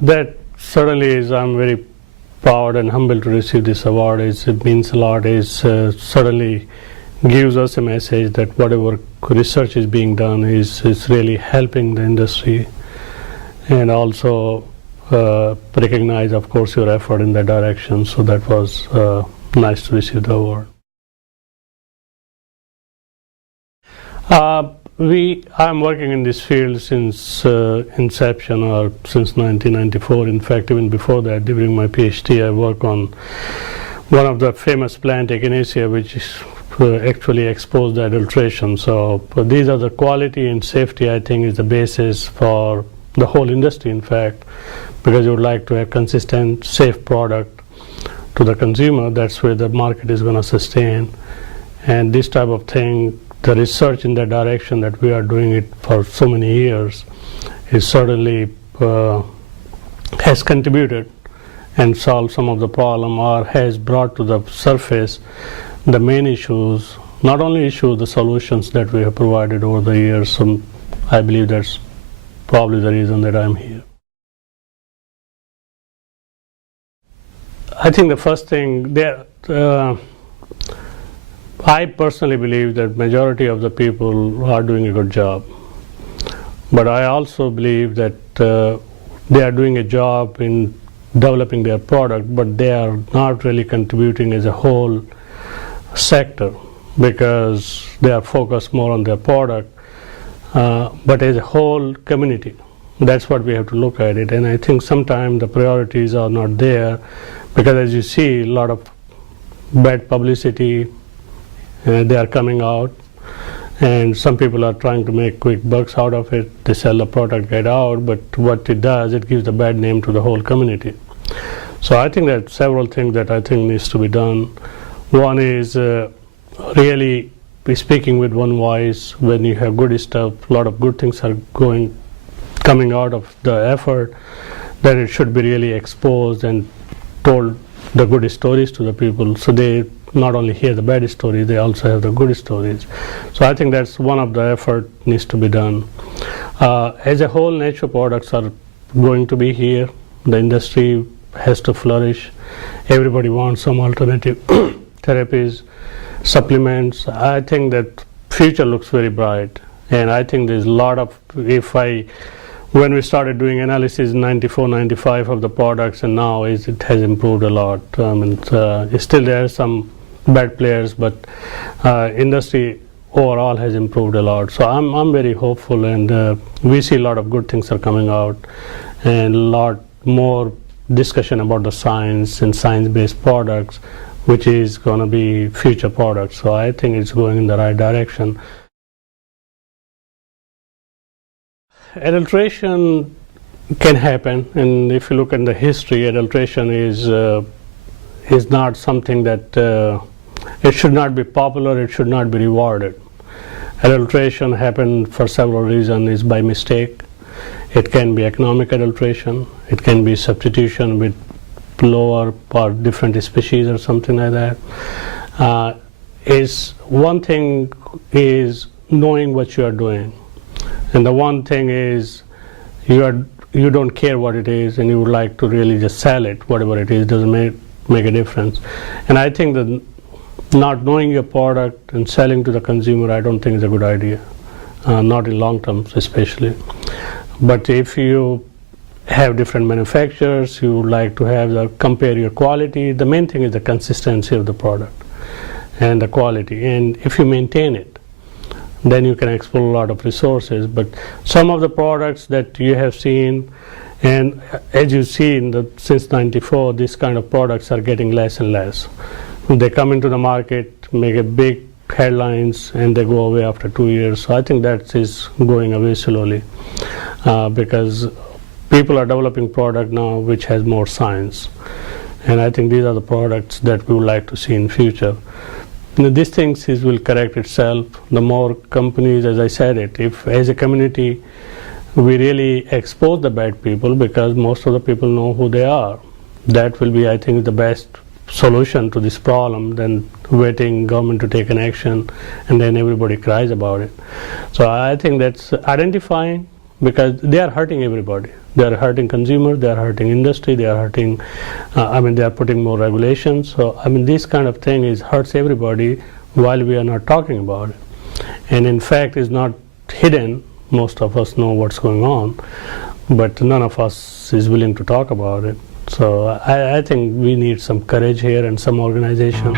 that certainly is, I'm very proud and humbled to receive this award. It means a lot. It certainly gives us a message that whatever research is being done is really helping the industry, and also recognize, of course, your effort in that direction. So that was nice to receive the award. I'm working in this field since inception, or since 1994. In fact, even before that, during my PhD, I worked on one of the famous plant, Echinacea, which is actually exposed to adulteration. So these are the quality and safety, I think, is the basis for the whole industry, in fact, because you would like to have consistent, safe product to the consumer. That's where the market is going to sustain. And this type of thing, the research in that direction that we are doing it for so many years, is certainly has contributed and solved some of the problem, or has brought to the surface the main issues, not only issues, the solutions that we have provided over the years. So I believe that's probably the reason that I'm here. I think the first thing there, I personally believe that majority of the people are doing a good job, but I also believe that they are doing a job in developing their product, but they are not really contributing as a whole sector, because they are focused more on their product, but as a whole community. That's what we have to look at it. And I think sometimes the priorities are not there, because as you see, a lot of bad publicity, they are coming out, and some people are trying to make quick bucks out of it. They sell the product, get out, but what it does, it gives a bad name to the whole community. So I think that several things that I think needs to be done. One is really be speaking with one voice. When you have good stuff, a lot of good things are coming out of the effort, then it should be really exposed and told the good stories to the people, so they not only hear the bad stories, they also have the good stories. So I think that's one of the effort needs to be done. As a whole, natural products are going to be here. The industry has to flourish. Everybody wants some alternative therapies, supplements. I think that future looks very bright, and I think there's a lot of, when we started doing analysis in 94, 95 of the products, and now it has improved a lot. Still there are some bad players, but industry overall has improved a lot. So I'm very hopeful, and we see a lot of good things are coming out, and a lot more discussion about the science and science-based products, which is going to be future products. So I think it's going in the right direction. Adulteration can happen, and if you look at the history, adulteration is not something that it should not be popular, it should not be rewarded. Adulteration happened for several reasons. Is by mistake. It can be economic adulteration, it can be substitution with lower or different species or something like that. One thing is knowing what you are doing, and the one thing is you don't care what it is, and you would like to really just sell it. Whatever it is doesn't make a difference. And I think that not knowing your product and selling to the consumer, I don't think is a good idea, not in long term especially. But if you have different manufacturers, you would like to compare your quality. The main thing is the consistency of the product and the quality, and if you maintain it, then you can explore a lot of resources. But some of the products that you have seen, and as you see since 94, these kind of products are getting less and less. They come into the market, make a big headlines, and they go away after 2 years. So I think that is going away slowly, because people are developing product now which has more science, and I think these are the products that we would like to see in future. These things will correct itself. The more companies, as I said if as a community we really expose the bad people, because most of the people know who they are, that will be, I think, the best solution to this problem than waiting government to take an action and then everybody cries about it. So I think that's identifying because they are hurting everybody. They are hurting consumers, they are hurting industry, they are hurting, they are putting more regulations. So, this kind of thing hurts everybody while we are not talking about it. And in fact, it's not hidden. Most of us know what's going on, but none of us is willing to talk about it. So I think we need some courage here and some organization.